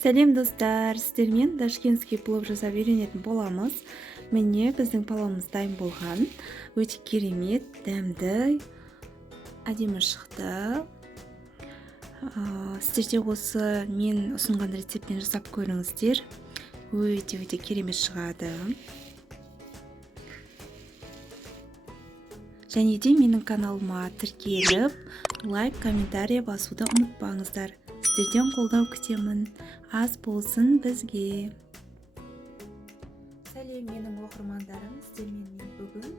Сәлем достар, сіздермен ташкентский плов жасап үйренетін боламыз. Міне біздің палауымыз дайын болған. Өте керемет, дәмді, әдемі шықты. Сіздер де осы мен ұсынған рецептпен жасап көріңіздер. Өте керемет шығады. Және де менің каналыма тіркеліп, лайк, комментарий басуды ұмытпаңыздар. Сіздерден қолдау күтемін. Аз болсын бізге. Сәлем менің оқырмандарым, сіздермен мен бүгін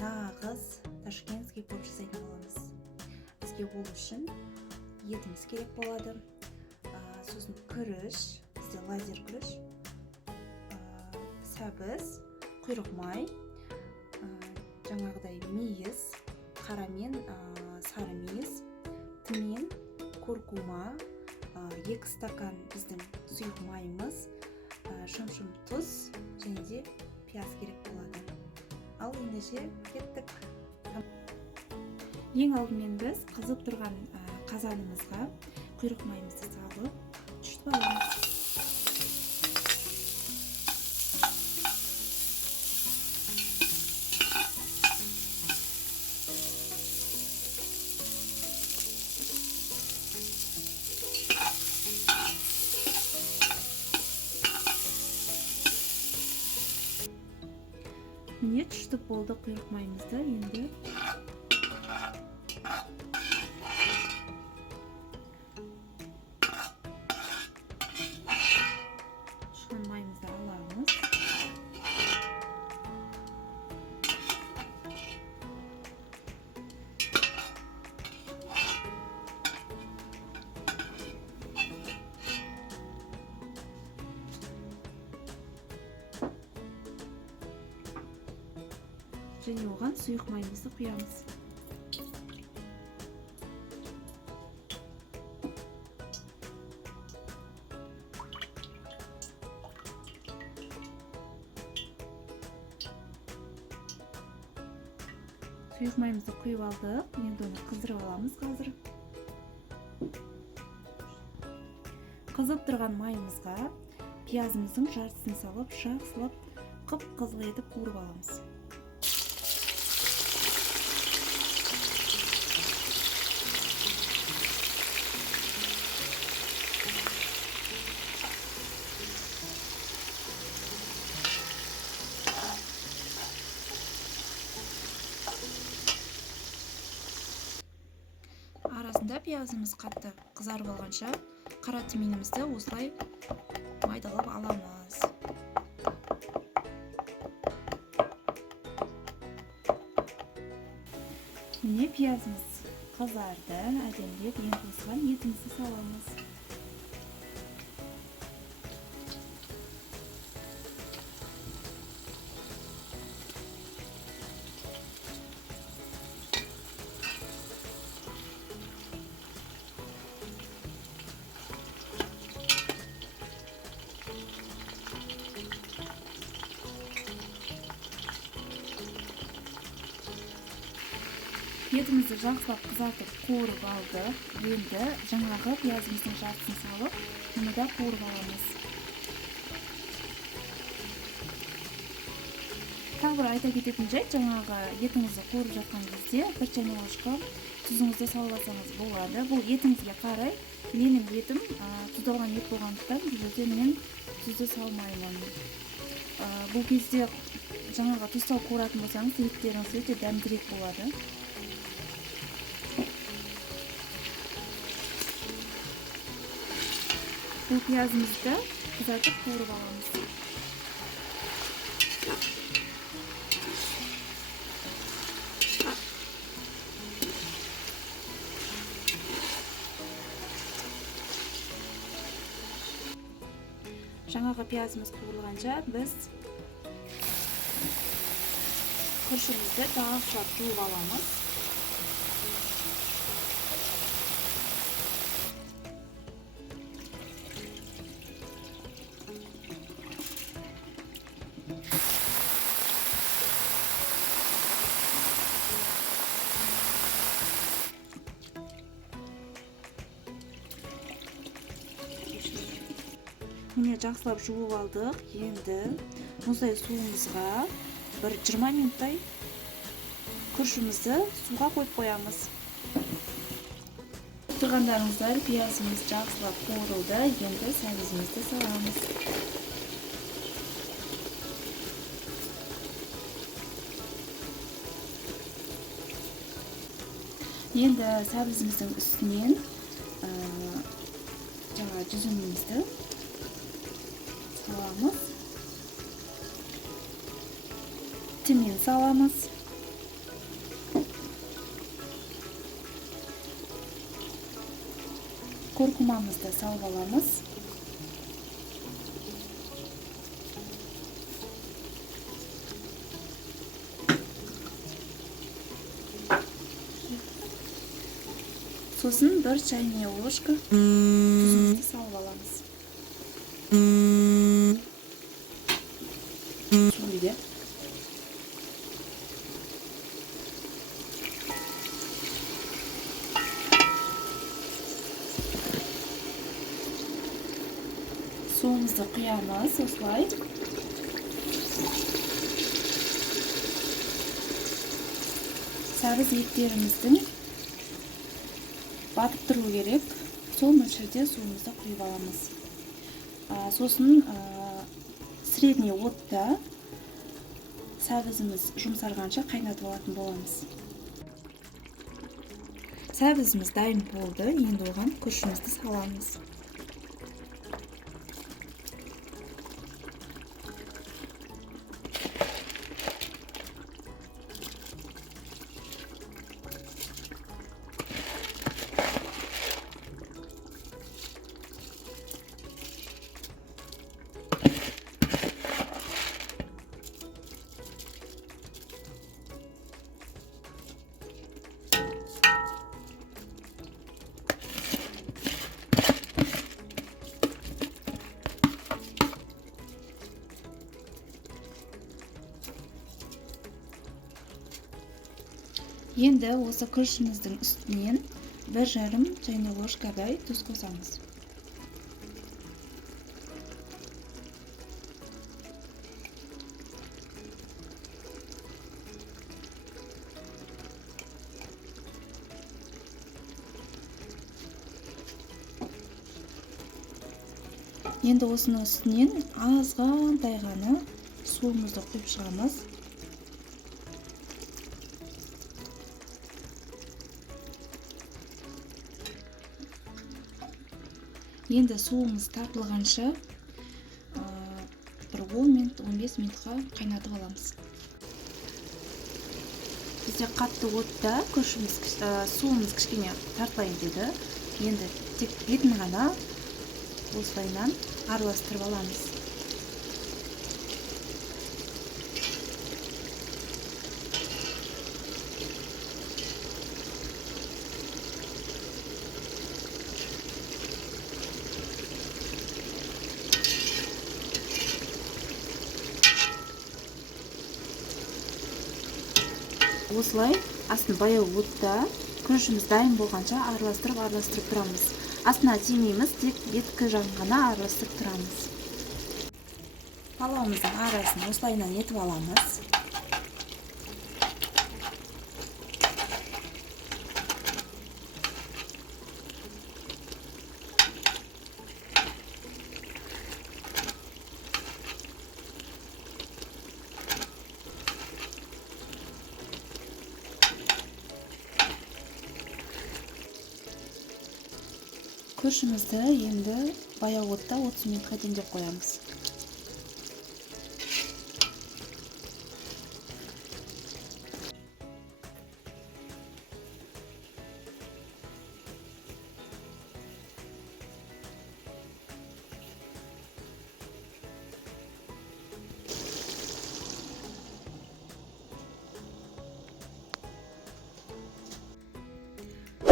нағыз ташкентский плов жасайтын боламыз. Бізге ол үшін етіміз керек болады. Сосын күріш, бізде лазер күріш, сәбіз, құйрық май, жаңағыдай мейіз, қара мен сары мейіз, түмен, куркума, 2 стакан біздің сұйық майымыз, шым-шым тұз және де пияз керек болады. Ал ендеше кеттік. Ең алдымен біз қызып тұрған қазанымызға құйрық майымызды салып тұшытып аламыз. Міне тұшытып болды құйрық майымызды. Енді тұшқан майымызды аламыз. Және оған сұйық майымызды құямыз. Сұйық майымызды құйып алдық. Енді оны қыздырып аламыз қазір. Қызып тұрған майымызға пиязымыздың жартысын салып, жақсылап қып-қызыл етіп қуырып аламыз. Арасында пиязымыз қатты қызарып алғанша қара түменімізді осылай майдалап аламыз. Міне пиязымыз қызарды, әдемілеп енді осыған етімізді саламыз. Етімізді жақсылап қызартып қуырып алдық. Енді жаңағы пиязымыздың жартысын салып, мұны да қуырып аламыз. Тағы бір айта кететін жайт, жаңағы етіңізді қуырып жатқан кезде 1 чайнек ложка тұзыңызды салып алсаңыз болады. Бұл етіңізге қарай. Менің етім тұздалған ет болғандықтан бұл жерде мен тұзды салмаймын. Бұл кезде жаңағы тұз салып қуыратын болсаңыз, еттеріңіз өте дәмдірек болады. Бұл пиязымызды қызартып қуырып аламыз. Жаңағы пиязымыз қуырылғанша біз күрішімізді жақсылап жуып аламыз. міне жақсылап жуып алдық. Енді мұздай суымызға бір 20 минуттай күрішімізді суға қойып қоямыз. Тұрғандарыңыздар, пиязымыз жақсылап қуырылды. Енді сәбізімізді саламыз. Енді сәбізіміздің үстінен жаңа жүзімімізді саламыз. Төмен саламыз. Куркумамызды салып аламыз. Сосын бір чайная ложка тұзымызды салып аламыз. Шөлде. Суымызды құямыз, осылай. Сәбіз еттеріміздің батып тұру керек. Сол мөлшерде суымызды құйып аламыз. Сосын средний отта сәбізіміз жұмсарғанша қайнатып алатын боламыз. Сәбізіміз дайын болды. Енді оған күрішімізді саламыз. Енді осы күрішіміздің үстінен 1,5 чайная ложкадай тұз қосамыз. Енді осының үстінен азғантай ғана суымызды құйып шығамыз. Енді суымыз тартылғанша бір 10 минут, 15 минутқа қайнатып аламыз. Бізде қатты отта суымыз кішкене тартпайын деді. Енді тек бетін ғана осылайынан араластырып аламыз. Осылай астын баяу отта күрішіміз дайын болғанша араластырып тұрамыз. Астына тимейміз, тек беткі жағын ғана араластырып тұрамыз. Палауымыздың арасын осылайынан етіп аламыз. Күрішімізді енді баяу отта 30 минутқа демдеп қоямыз.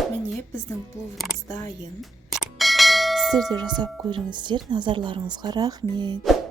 Міне біздің пловымыз дайын. Сіздер де жасап көріңіздер. Назарларыңызға рахмет.